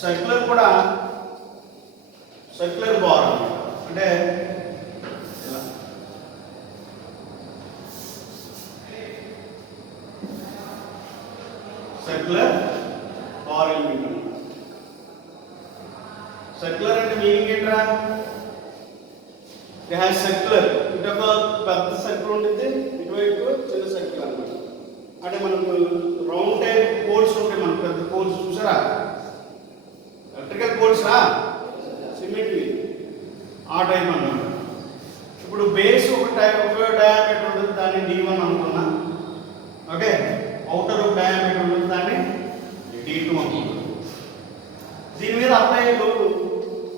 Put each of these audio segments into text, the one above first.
సర్క్యులర్ కూడా circular bar అంటే ఇలా సర్క్యులర్ బార్ ఎలిమెంట్. సర్క్యులర్ అంటే మీనింగ్ ఏంట్రా? ఇట్ హ్యాస్ సర్క్యులర్, ఇటు ఒక పెద్ద సర్కిల్ ఉంటుంది, ఇటువైపు చిన్న సర్కిల్ అన్నమాట. అంటే మనకు రౌండ్ టైప్ పోల్స్ ఉంటాయి, మనకు పెద్ద పోల్స్ చూసారా, ఎలక్ట్రికల్ పోల్స్ రా, సిమెంట్వి ఆ టైప్ అన్నమాట. ఇప్పుడు బేస్ ఒక డయామీటర్ ఉంటుంది, దాన్ని D1 అనుకున్నా. ఓకే, అవుటర్ ఒక డయామీటర్ ఉంటుంది, దాన్ని D2 అనుకున్నా. దీని మీద అప్లై లోడ్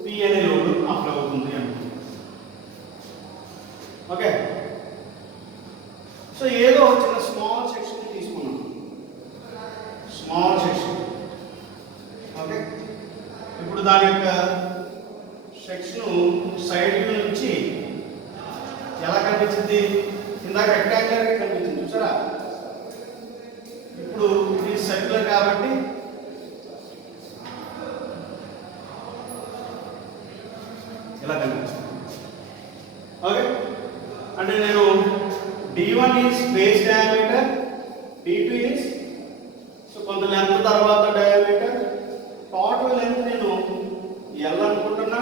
P అనే లోడ్ అప్లై అవుతుంది అనుకుంటున్నాం. ఓకే, సో ఏదో చిన్న స్మాల్ సెక్షన్ తీసుకున్నాం, స్మాల్ సెక్షన్. ఓకే, ఇప్పుడు దాని యొక్క సెక్షన్ సైడ్ నుంచి ఎలా కనిపించింది? ఇందాక రెక్టాంగులర్ కనిపించింది చూసారా. ఇప్పుడు ఇది సర్క్యులర్ కాబట్టి ఎలా కనిపించింది? ఓకే, అంటే నేను D1 is base diameter, D2 is so కొంత లెంత్ తర్వాత డయామీటర్, టోటల్ లెంత్ నేను L అనుకుంటున్నా.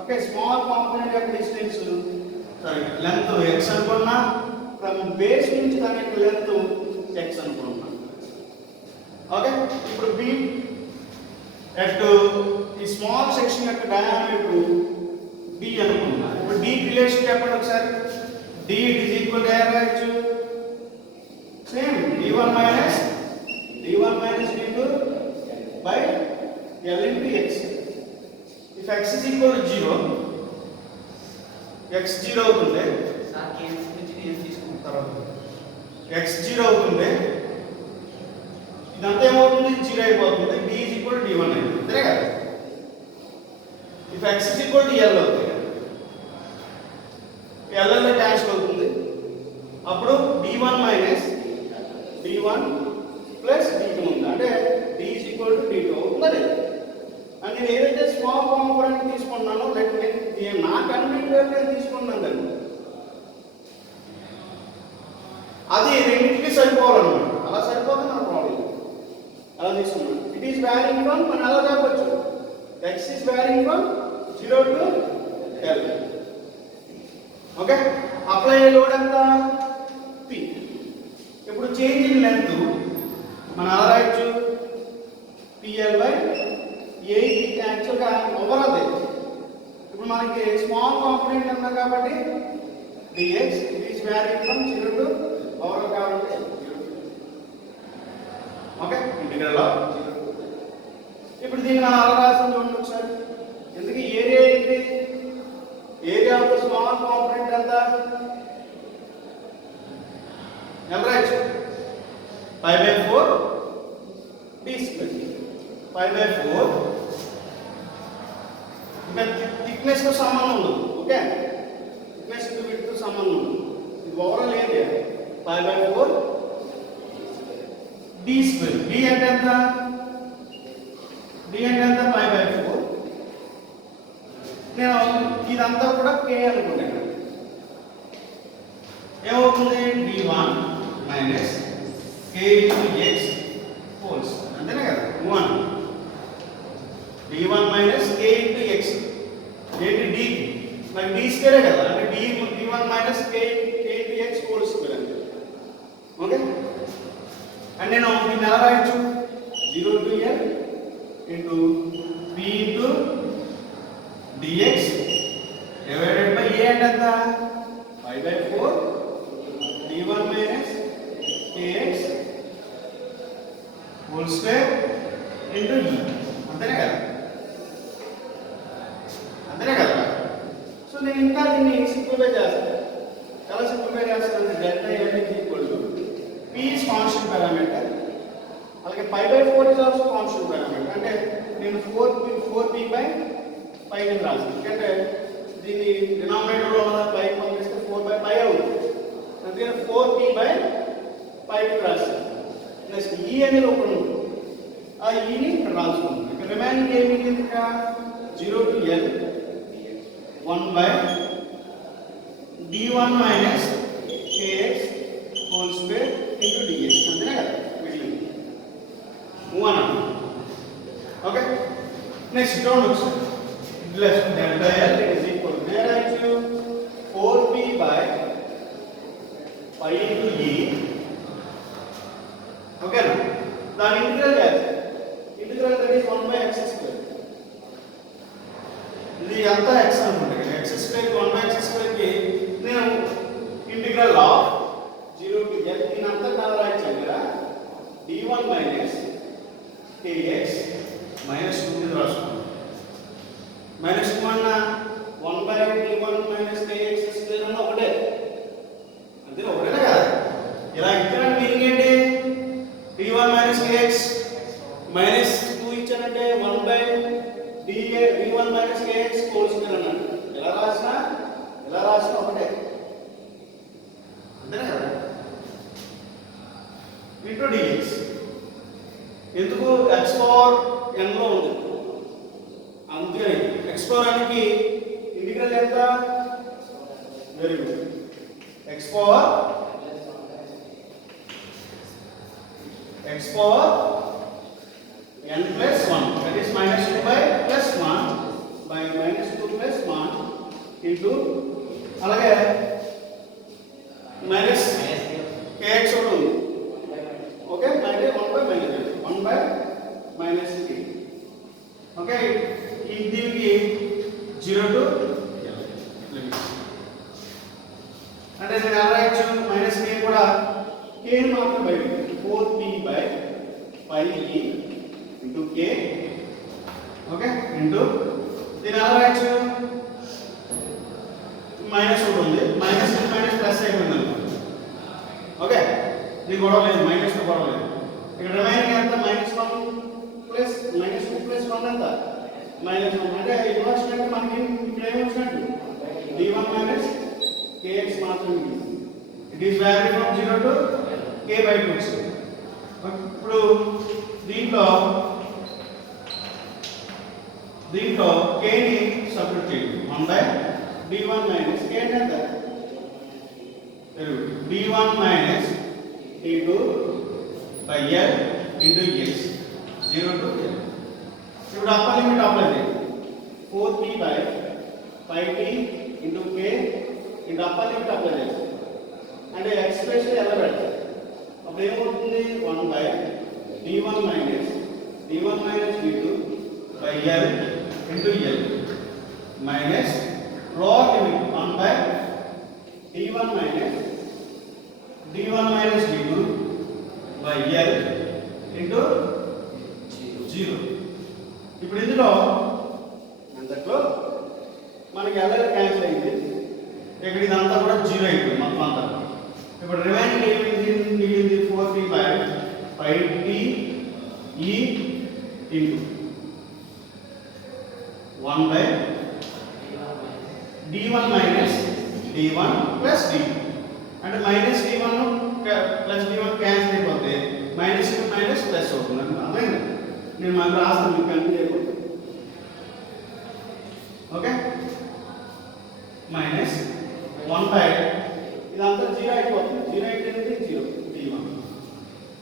ఓకే, స్మాల్ కాంపోనెంట్ యొక్క డిస్టెన్స్ సారీ లెంత్ x అనుకున్నా, ఫ్రమ్ బేస్ నుంచి దాని యొక్క లెంత్ x అనుకుంటున్నా. ఓకే, ఇప్పుడు B అట్ ఈ స్మాల్ సెక్షన్ యొక్క డయామీటర్ D అనుకున్నా. ఇప్పుడు D రిలేషన్ చెప్పండి ఒకసారి. D is equal to right? Same D1 minus D2 by L into x. If x is equal to 0, x 0 అవుతుంది. x 0 అవుతుంది, ఇదంతా ఏమవుతుంది? 0 అయిపోతుంది. D is equal to D1 అయింది, అంతే కదా. If x is equal to L అవుతుంది, L లో డాష్ అవుతుంది. అప్పుడు D1 minus D1 plus D2 ఉంది, అంటే D is equal to D2 అవుతుంది. అంటే నేను ఏదైతే స్మాల్ కాంపోనెంట్ తీసుకున్నానో నా కన్వీనియంట్ నేను తీసుకున్నాను దాన్ని, అది రెండింటికి సరిపోవాలన్నమాట. అలా సరిపోతే మన ప్రాబ్లం. అలా తీసుకున్నాను. ఇట్ ఈస్ వ్యారింగ్ ఫ్రమ్ మనం అలా చెప్పచ్చు, x is varying from 0 to L. Okay, apply load ఎంత? P. ఇప్పుడు చేంజ్ ఇన్ లెంత్ మనం అలా రాయొచ్చు, PL బై A. యాక్చువల్గా ఓవరాల్ ఇప్పుడు మనకి స్మాల్ కాంపోనెంట్ అన్నా కాబట్టి dx it is varying from 0 to overall కాబట్టి 0. Okay, integral of 0. ఇప్పుడు దీన్ని మనం అలా రాసాం చూడండి ఒకసారి. ఎందుకు ఏరియా ఏంటి? Area of the small component ఎంత? ఎంత రాయొచ్చు? 5/4 d స్క్వేర్. 5/4 ఇంకా థిక్నెస్ తో సంబంధం ఉండదు. ఓకే, థిక్నెస్ తో విడ్త్ తో సంబంధం ఉండదు. ఇది overall area 5/4 d square. d అంటే ఎంత? d అంటే ఎంత? 5/4. నేను ఇదంతా కూడా k అనుకుంటాను. ఏమవుతుంది? D1 minus k into x holes, అంతేనే కదా. 1 D1 minus k into x ఏంటి? D మరి d స్క్వేరే కదా, అంటే D1 minus k into x whole square అంటే. ఓకే, అండ్ నేను దీన్ని ఎలా రాయొచ్చు? 0 to L into p into dx divided by a అంటే ఎంత? 5/4 D1 minus kx whole square into e, అంతేనే కదా, అంతేనే కదా. సో నేను ఇంకా దీన్ని సింప్లిఫై చేస్తాను. ఎలా సింప్లిఫై చేస్తాను? Delta L is equal to p is constant parameter, అలాగే 5/4 is also constant parameter. అంటే నేను 4p by 5 అని రాస్తాను, ఎందుకంటే దీన్ని డినామినేటర్ లో ఉన్న 5 పంపిస్తే 4/5 అవుతుంది. అందుకని 4p by 5 రాస్తాను. నెక్స్ట్ e అనేది ఒకటి ఉంటుంది, ఆ ఈని ఇక్కడ రాసుకుంటుంది. రిమైనింగ్ ఏమి మిగిలింది ఇక్కడ 0 to L 1 by d1 minus kx whole square into dx అంతేనా కదా మిగిలింది మూవ్ అన్న ఓకే నెక్స్ట్ డౌన్ ఒకసారి less delta L is equal to there I choose 4p by pi into e okay na దాని integral that is 1 by x square ఇది ఎంత x అనుకుంటే x square కి 1 by x square కి నేను ఇంటిగ్రల్ ఆఫ్ 0 to L దీని అంతా రాయొచ్చు కదా d1 minus kx minus 2 ని రాసుకోండి minus 2 అన్న 1 by d1 minus kx square అన్న ఒకటే అంతే ఒకటే కదా ఇలా ఇచ్చిన మీనింగ్ ఏంటి d1 minus kx minus 2 ఇచ్చానంటే 1 by d1 minus kx whole square అన్నాడు ఎలా రాసినా ఒకటే అంతేనా కదా into dx ఎందుకు x పవర్ n లో ఉంది అంతే x పవర్ n కి ఇంటిగ్రల్ ఎంత very good x power n plus 1 that is minus 2 by plus 1 by minus 2 plus 1 into అలాగే minus kx ఒకటి ఉంది ఓకే అంటే 1 by minus 3 ఓకే ఈ దీనికి 0 to లిమిట్స్ అంటే నేను ఎలా రాయొచ్చు మైనస్ k కూడా k ని మాత్రం బయటికి 4p by pi e into k okay into దీని ఎలా రాయొచ్చు మైనస్ ఒకటి ఉంది మైనస్ మైనస్ ప్లస్ అయిపోయింది అనుకో ఓకే దీని గొడవ లేదు మైనస్ తో గొడవ లేదు ఇక్కడ రిమైనింగ్ ఎంత -1 ప్లస్ -2 ప్లస్ 1 ఎంత -1 అంటే ఇన్వర్షన్ అంటే మనకి ఇక్కడ ఏమి వచ్చినట్టు d1 minus kx మాత్రమే it is value from 0 to k by 2 ఇప్పుడు దీంట్లో k ని సబ్స్టిట్యూట్ చేయండి 1 by d1 minus k ఎంత d1 minus d2 by L into x 0 to L ఇప్పుడు అప్పర్ లిమిట్ అప్లై చేయండి 4p by pi t into k into upper limit apply చేయండి అంటే ఎక్స్ప్రెషన్ ఎలా పెడతారు అప్పుడు ఏమవుతుంది 1 by d1 minus d2 by L into L minus lower limit 1 by d1 minus d2 by L into 0 ఇప్పుడు ఇందులో అంతట్లో మనకి L క్యాన్సిల్ అయింది ఇక్కడ ఇదంతా కూడా 0 అయిపోయింది మొత్తం అంతా ఇప్పుడు రిమైనింగ్ ఏమైంది మిగిలింది 4p by pi t e into 1 by d1 minus d1 plus d2 అంటే minus d1 plus d1 cancel అయిపోతే మైనస్ మైనస్ ప్లస్ అవుతుంది అంటే అర్థమైంది నేను మళ్ళీ రాస్తాను మీకు కన్ఫ్యూజ్ అయిపోతుంది ఓకే మైనస్ 1 by ఇదంతా 0 అయిపోతుంది 0 అయితే 0 d1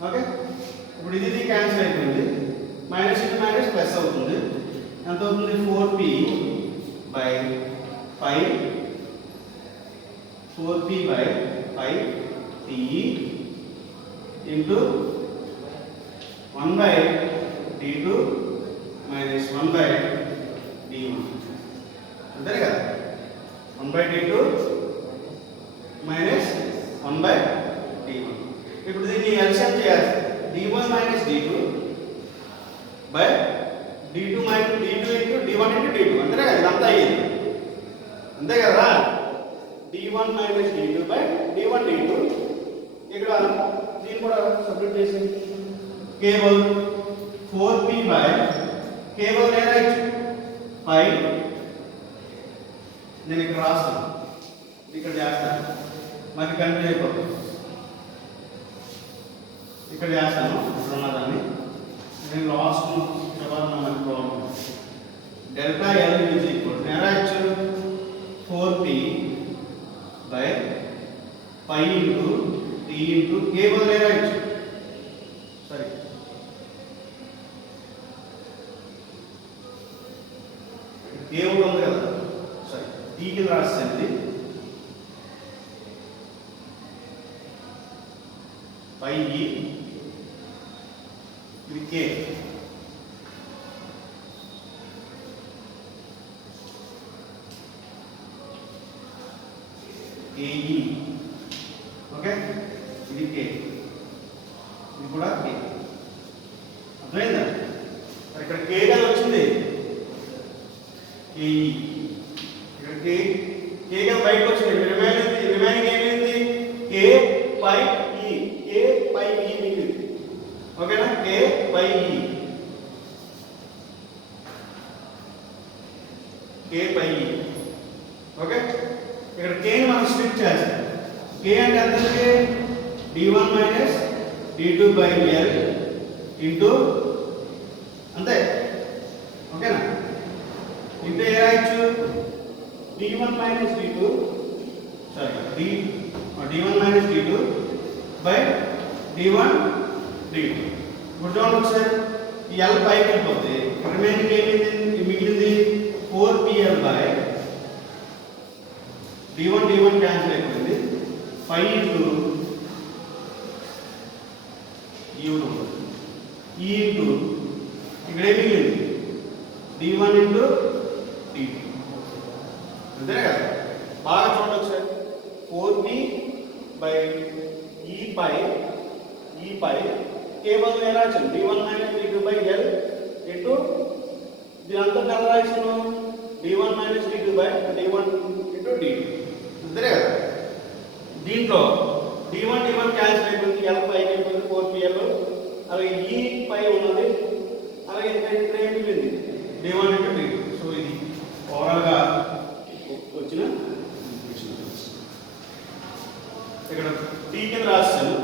ఓకే ఇప్పుడు ఇది క్యాన్సిల్ అయిపోయింది మైనస్ ఇంటూ మైనస్ ప్లస్ అవుతుంది ఎంత అవుతుంది 4p by pi 4p by pi t into 1 by d2 minus 1 by d1 అంతే కదా 1 by d2 minus 1 by d1 ఇప్పుడు దీన్ని ఎల్సిఎం చేయాలి d1 minus d2 by d2 minus d2 into d1 into d2 అంతే కదా ఇదంతా అయ్యింది అంతే కదా d1 minus d2 by d1 d2 ఇక్కడ దీన్ని కూడా సబ్స్టిట్యూట్ చేసి Keval 4p by Keval right pi నేను ఇక్కడ రాస్తాను ఇక్కడ చేస్తాను మరి కన్ఫ్యూజ్ అయిపోతుంది ఇక్కడ చేస్తాను ఇక్కడ ఉన్నదాన్ని నేను last delta L is equal to actual 4p by pi into t into k बदले राइट सॉरी k ఉంటుంది కదా సరే t కి రాసేయండి pi e ఇది k ke ఓకే ఇది k ఇది కూడా k అర్థమైందా మరి ఇక్కడ k గా వచ్చింది ke ఇక్కడ k గా బయటకు వచ్చింది రిమైనింగ్ ఏమైంది k pi e k pi e మిగిలింది ఓకేనా k pi e k pi e okay ఇక్కడ k ని మనం స్ప్లిట్ చేస్తాం k అంటే ఎంత d1 d2 L ఇంటూ అంతే ఓకేనా ఇంటూ ఏ రాయొచ్చు d1 d2 sorry d1 d2 d1 d2 ఇప్పుడు చూడండి ఒకసారి ఈ L పైకి వెళ్ళిపోతే రిమైనింగ్ ఏమైంది మిగిలింది 4pl బై d1 క్యాన్సిల్ అయిపోయింది 5 into e into ఇక్కడ ఏమి మిగిలింది d1 into d2 అంతేనే కదా బాగా చూడండి ఒకసారి 4p by e pi కేవలం ఎలా రాశాను d1 d2 by L into దీని అంతా ఎలా రాశాను d1 d2 by d1 into d2 అంతేనే కదా దీంట్లో d1 క్యాన్సిల్ అయిపోయింది L పైకి అయిపోయింది 4pl అలాగే e పై ఉన్నది అలాగే ఇక్కడ ఏం మిగిలింది d1 into d2 సో ఇది ఓవరాల్ గా వచ్చిన ఇక్కడ t కింద రాస్తాను